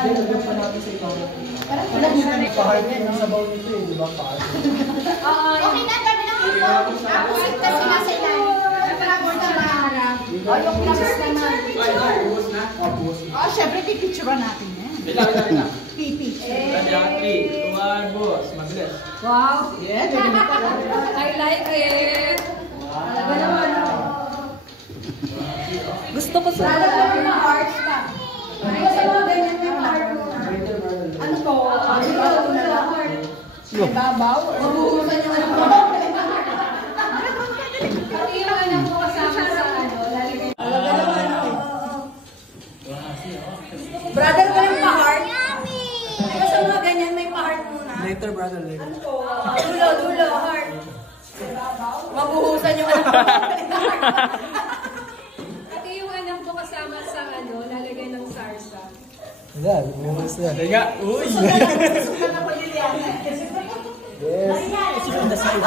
Lagyan pa natin sa ikaw. Pahartin ang sabaw nito eh, di ba? Okay na, dami na po. Ako sita sila sa ilalim. Napagod na maharap. O, yung picture naman. O, syempre, pipicturean natin yan. Bila. Pipicture. 3, 2, 1, boss. Mabilis. Wow. Yeah, I like it. Talaga naman. Gusto ko sa mga hearts pa. Ay, sa mga ganyan may heart mo. Ano to? Ano na lang? Ibabaw? Mabuhusan yung ano mo. Pati yung anak ko kasama sa ano, lalagay. Talaga naman. Brother, walang pa-heart? Diba sa mga ganyan may pa-heart muna? Later, brother, later. Ano to? Dulo, heart. Mabuhusan yung anak ko. Pati yung anak ko kasama sa ano, lalagay ng sarsa. Yan, bukas na. Teka, uy! Susunod na po Liliana. Yes. It's on the side.